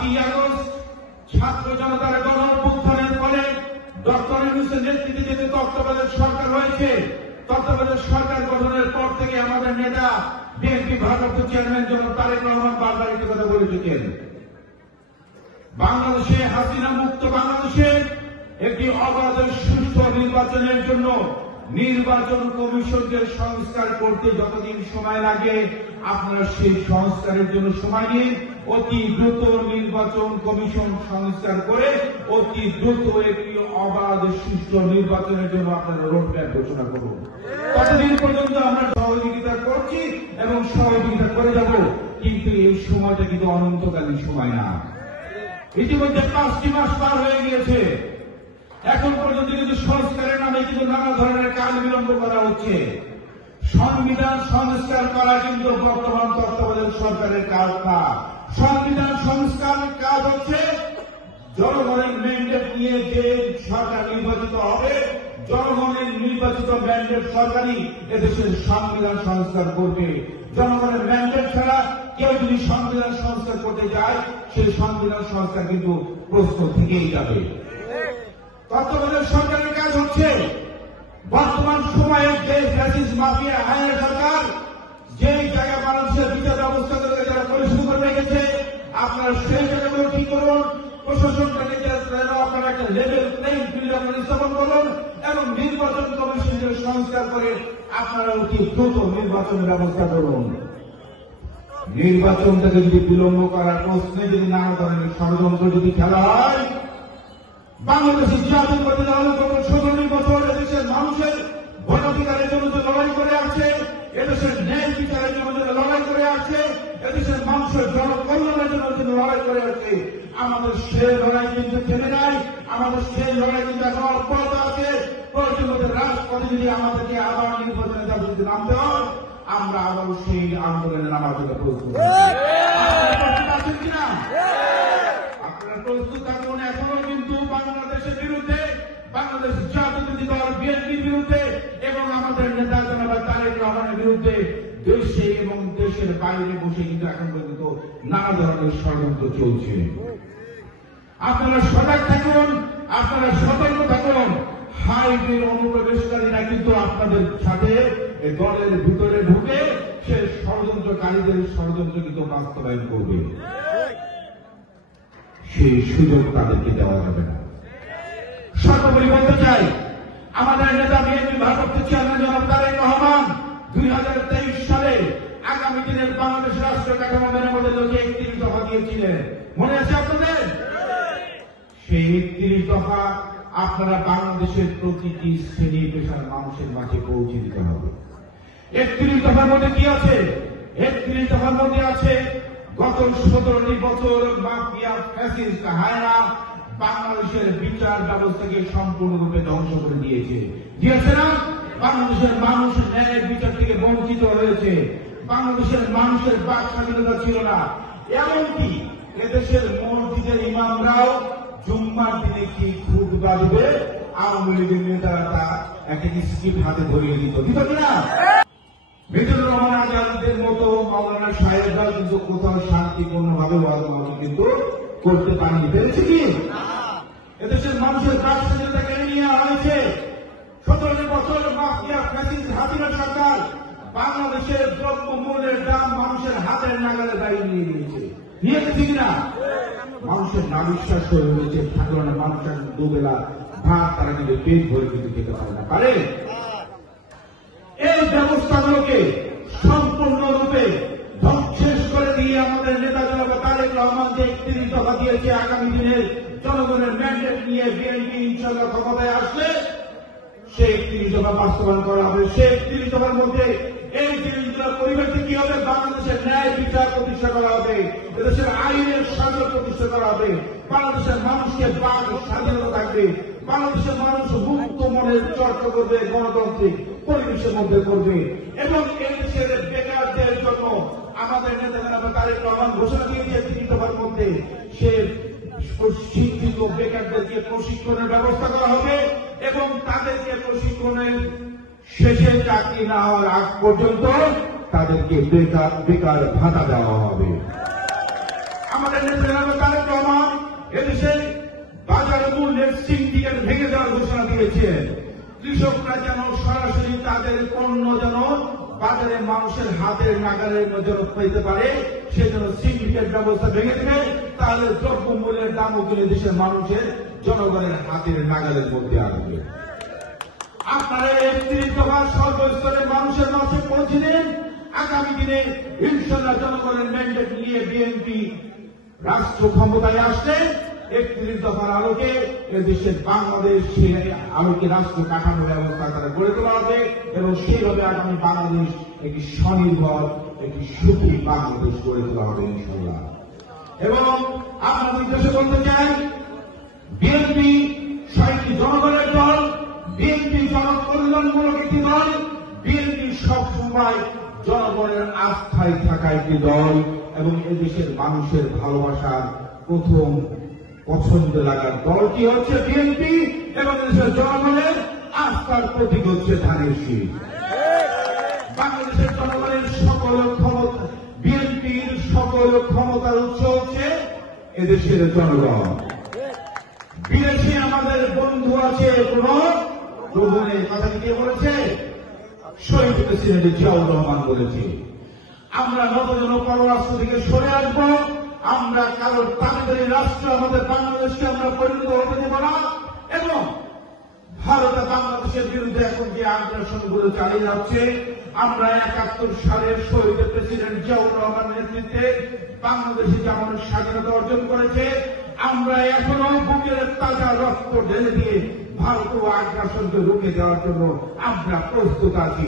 5ই August ছাত্র জনতার গণ অভ্যুত্থানের ফলে ডক্টর ইউনূসের নেতৃত্বে যে তত্ত্বাবধায়ক সরকার হয়েছে, তত্ত্বাবধায়ক সরকার গঠনের পর থেকে আমাদের নেতা বিএনপি ভারপ্রাপ্ত চেয়ারম্যান জনাব তারেক রহমান বারবার একটি কথা বলে চলেছেন, বাংলাদেশে হাসিনা মুক্ত বাংলাদেশে একটি অবাধ সুষ্ঠু নির্বাচনের জন্য নির্বাচন কমিশনকে সংস্কার করতে যতদিন সময় লাগে আপনারা সেই সংস্কারের জন্য সময় নিন। অতি দ্রুত নির্বাচন কমিশন সংস্কার করে অতি দ্রুত একটি অবাধ সুষ্ঠু নির্বাচনের জন্য আপনারা রোডম্যাপ ঘোষণা করুন। ততদিন পর্যন্ত আমরা সহযোগিতা করছি এবং সহযোগিতা করে যাব, কিন্তু এই সময়টা কিন্তু অনন্তকালীন সময় না। ইতিমধ্যে 5টি মাস পার হয়ে গিয়েছে, এখন পর্যন্ত কিন্তু সংস্কারের নামে কিন্তু নানা ধরনের কাজ বিলম্ব করা হচ্ছে। সংবিধান সংস্কার করা কিন্তু বর্তমান তত্ত্বাবধায়ক সরকারের কাজ না। সংবিধান সংস্কারের কাজ হচ্ছে জনগণের ম্যান্ডেট নিয়ে যে সরকার নির্বাচিত হবে, জনগণের নির্বাচিত ম্যান্ডেট সরকারই এদেশের সংবিধান সংস্কার করবে। জনগণের ম্যান্ডেট ছাড়া কেউ যদি সংবিধান সংস্কার করতে যায়, সেই সংবিধান সংস্কার কিন্তু প্রশ্ন থেকেই যাবে। তত্ত্বাবধায়ক সরকারের কাজ হচ্ছে বর্তমান সময়ে যে ফ্যাসিস্ট মাফিয়া হায়ার সরকার যে জায়গা মানুষের বিচার ব্যবস্থাগুলোকে যারা পরিশুদ্ধ করে রেখেছে, আপনারা সেই জায়গাগুলো ঠিক করুন। প্রশাসনটাকে আপনারা একটা লেভেল প্লেইং ফিল্ড আপনারা স্থাপন করুন এবং নির্বাচন কমিশনের সংস্কার করে আপনারা অতি দ্রুত নির্বাচনের ব্যবস্থা করুন। নির্বাচনটাকে যদি বিলম্ব করার প্রশ্নে যদি নানা ধরনের ষড়যন্ত্র যদি খেলা হয়, বাংলাদেশের জাতীয়তাবাদী দল গত 17 বছর এদেশের মানুষের ভোটাধিকারের জন্য যে লড়াই করে আসছে, এদেশের ন্যায় বিচারের জন্য যে লড়াই করে আসছে, এদেশের মানুষের জনকল্যাণের জন্য যে লড়াই করে আসছে, আমাদের সেই লড়াই কিন্তু থেমে নাই। আমাদের সেই লড়াই কিন্তু এখন অব্যাহত আছে। প্রয়োজন মধ্যে রাজপথে যদি আমাদেরকে আবার নির্বাচনের দাবিতে নামতে হয়, আমরা আবার সেই আন্দোলনে নামার জন্য প্রস্তুত আছেন কিনা? আপনারা প্রস্তুত থাকুন। এখনো কিন্তু বাংলাদেশের বিরুদ্ধে, বাংলাদেশ জাতীয়তাবাদী দল বিএনপির বিরুদ্ধে এবং আমাদের নেতা জনাব তারেক রহমানের বিরুদ্ধে দেশে এবং দেশের বাইরে বসে কিন্তু এখন পর্যন্ত নানা ধরনের ষড়যন্ত্র চলছে। আপনারা সজাগ থাকুন, আপনারা সতর্ক থাকুন। হাইব্রিড অনুপ্রবেশকারীরা কিন্তু আপনাদের সাথে দলের ভিতরে ঢুকে সে ষড়যন্ত্রকারীদের ষড়যন্ত্র কিন্তু বাস্তবায়ন করবে। সেই সুযোগ তাদেরকে দেওয়া যাবে না। সর্বোপরি বলতে চাই, আমাদের নেতা বিএনপি ভারপ্রাপ্ত চেয়ারম্যান জনাব তারেক রহমান 2023 সালে আগামী দিনের বাংলাদেশ রাষ্ট্র কাঠামো মেনে আমাদের লোকে 31 দফা দিয়েছিলেন, মনে আছে আপনাদের? সেই 31 দফা আপনারা বাংলাদেশের প্রতিটি শ্রেণী পেশার মানুষের মাঝে পৌঁছে দিতে হবে। 31 দফার মধ্যে কি আছে? 31 দফার মধ্যে আছে গত 17টি বছর মাফিয়া ফ্যাসিস্ট হায়না বাংলাদেশের বিচার ব্যবস্থাকে সম্পূর্ণরূপে ধ্বংস করে দিয়েছে। দিয়েছে না? বাংলাদেশের মানুষ ন্যায় বিচার থেকে বঞ্চিত হয়েছে। বাংলাদেশের মানুষের বাক স্বাধীনতা ছিল না। এমনকি এদেশের মসজিদের ইমামরাও জুম্মার দিনে কি খুব বাজবে, আওয়ামী লীগের নেতারা তা একটা স্ক্রিপ্ট হাতে ধরিয়ে দিত, দিত কিনা? মিজানুর রহমান আজাদের মতো মাওলানা সাহেবরা কিন্তু কোথাও শান্তিপূর্ণভাবে ওয়াজ মাহফিল কিন্তু করতে পারেনি। পেরেছে কি? এদেশের মানুষের বাক স্বাধীনতা কেড়ে নেওয়া হয়েছে। 17 বছর মাফিয়া ফ্যাসিস্ট হাসিনা সরকার বাংলাদেশের দ্রব্য মূল্যের দাম মানুষের হাতের নাগালে দাঁড়িয়ে নিয়ে নিয়েছে। নিয়েছে ঠিক না? মানুষের নাবিশ্বাস হয়ে হয়েছে। সাধারণ মানুষের দুবেলা ভাত তারা কিন্তু পেট ভরে কিন্তু খেতে পারে না। পারে? এই ব্যবস্থাগুলোকে সম্পূর্ণরূপে ধ্বংস করে দিয়ে আমাদের নেতা জনাব তারেক রহমান যে 31 দফা দিয়েছে, আগামী দিনে জনগণের ম্যান্ডেট নিয়ে বিএনপি ইনশাআল্লাহ ক্ষমতায় আসলে সেই 31 দফা বাস্তবায়ন করা হবে। সেই 31 দফার মধ্যে এই জিনিসগুলোর পরিবর্তে কি হবে? বাংলাদেশের ন্যায় বিচার প্রতিষ্ঠা করা হবে, এদেশের আইনের শাসন প্রতিষ্ঠা করা হবে, বাংলাদেশের মানুষকে বাক স্বাধীনতা থাকবে, বাংলাদেশের মানুষ মুক্ত মনে চর্চা করবে, গণতান্ত্রিক পরিবেশের মধ্যে করবে এবং এই দেশের বেকারদের জন্য আমাদের নেতা জনাব তারেক রহমান ঘোষণা দিয়েছে 30 দফার মধ্যে সে শিক্ষিত বেকারদেরকে প্রশিক্ষণের ব্যবস্থা করা হবে এবং তাদেরকে প্রশিক্ষণের শেষে চাকরি না হওয়ার আগ পর্যন্ত তাদেরকে বেকার ভাতা দেওয়া হবে। আমাদের নেতা জনাব তারেক মূল্যের সিন্ডিকেট ভেঙে দেওয়ার ঘোষণা দিয়েছেন। কৃষকরা যেন সরাসরি তাদের পণ্য যেন বাজারে মানুষের হাতের নাগালের মধ্যে পেতে পারে, সেজন্য সিন্ডিকেট ব্যবস্থা ভেঙে দেবে। তাহলে দ্রব্য মূল্যের দামও কিন্তু দেশের মানুষের জনগণের হাতের নাগালের মধ্যে আসবে। আপনারা ৩১ দফা সর্বস্তরের মানুষের মাঝে পৌঁছে দিন। আগামী দিনে ইনশাআল্লাহ জনগণের ম্যান্ডেট নিয়ে বিএনপি রাষ্ট্র ক্ষমতায় আসলে ৩১ দফার আলোকে এদেশের বাংলাদেশ আলোকে রাষ্ট্র কাঠামো ব্যবস্থা তারা গড়ে তোলা হবে এবং সেইভাবে আগামী বাংলাদেশ একটি স্বনির্ভর একটি সুখী বাংলাদেশ গড়ে তোলা হবে ইনশাআল্লাহ। এবং আপনাদের উদ্দেশ্যে বলতে চাই, বিএনপি একটি জনগণের দল, বিএনপি জনকল্যাণমূলক একটি দল, বিএনপি সবসময় জনগণের আস্থায় থাকা একটি দল এবং এদেশের মানুষের ভালোবাসার প্রথম পছন্দ লাগার দলটি হচ্ছে বিএনপি এবং দেশের জনগণের আস্থার প্রতীক হচ্ছে ধানের শীষ। বাংলাদেশের জনগণের সকল ক্ষমতা, বিএনপির সকল ক্ষমতার উৎস হচ্ছে এদেশের জনগণ। বিদেশে আমাদের বন্ধু আছে, কোন গ্রহণের কথা কে বলেছে? শহীদ প্রেসিডেন্ট জিয়াউর রহমান বলেছে, আমরা নতজন পররাষ্ট্র থেকে সরে আসবো, আমরা কারোর তাবেদারি রাষ্ট্র আমাদের বাংলাদেশকে আমরা পরিণত হতে দেব না। এবং ভারতে বাংলাদেশের বিরুদ্ধে এখন যে আগ্রাসনগুলো চালিয়ে যাচ্ছে, আমরা ৭১ সালের শহীদ প্রেসিডেন্ট জিয়াউর রহমানের নেতৃত্বে বাংলাদেশে যেমন স্বাধীনতা অর্জন করেছে, আমরা এখনো বুকের তাজা রক্ত ঢেলে দিয়ে ভারতীয় আগ্রাসনকে রুখে দেওয়ার জন্য আমরা প্রস্তুত আছি।